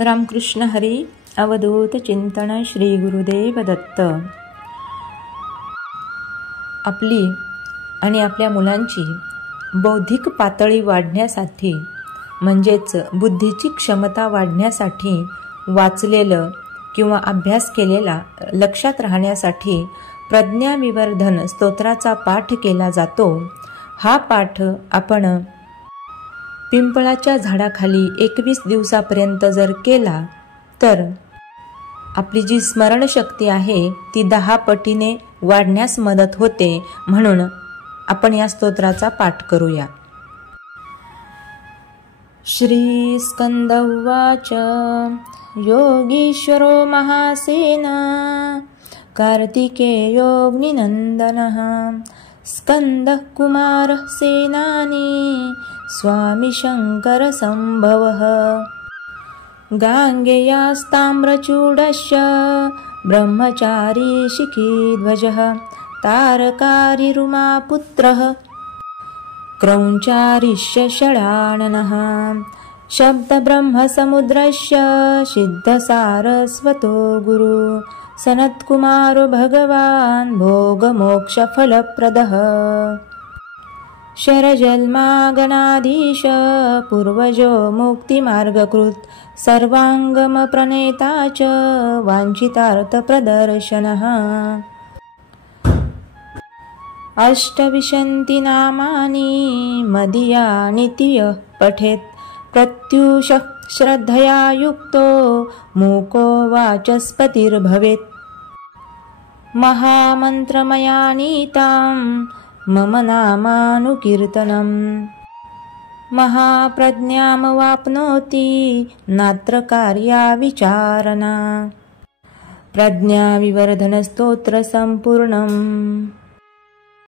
रामकृष्ण हरी अवधूत चिंतन श्री गुरुदेव दत्त। आपली आणि आपल्या मुलांची बौद्धिक पातळी वाढण्यासाठी म्हणजेच बुद्धीची क्षमता वाढण्यासाठी वाचलेलं किंवा अभ्यास केलेला लक्षात राहण्यासाठी प्रज्ञाविवर्धन स्तोत्राचा पाठ केला जातो। हा पाठ आपण पिंपळाच्या झाडाखाली 21 दिवसापर्यंत जर केला तर आपली जी स्मरणशक्ती आहे ती 10 पटीने वाढण्यास मदत होते। म्हणून आपण या स्तोत्राचा पाठ करूया। श्री स्कंद उवाच योगीश्वरो महासेन कार्तिकेयोऽग्निनन्दनः स्कंदः कुमारः सेनानी स्वामी शंकर संभवः गांगेयास्ताम्रचूडस्य ब्रह्मचारी शिखीध्वजः तारकारिरुमापुत्रः क्रौञ्चारिश्य षडाननः शब्दब्रह्मसमुद्रस्य सिद्धसारस्वतो गुरु सनत्कुमारो भगवान् भोगमोक्षफलप्रदः शरजन्मागणाधीश पूर्वजो मुक्तिमार्गकृत् सर्वांगमप्रणेता च वाञ्छितार्थप्रदर्शनः अष्टविंशति नामानि मदीयानि यः पठेत् प्रत्युषः श्रद्धया युक्तो मूको वाचस्पतिर्भवेत् महामन्त्रमयानीतां मम नामानुकीर्तनं महाप्रज्ञामवाप्नोति नात्र कार्या विचारणा। प्रज्ञाविवर्धन स्तोत्र संपूर्णम्।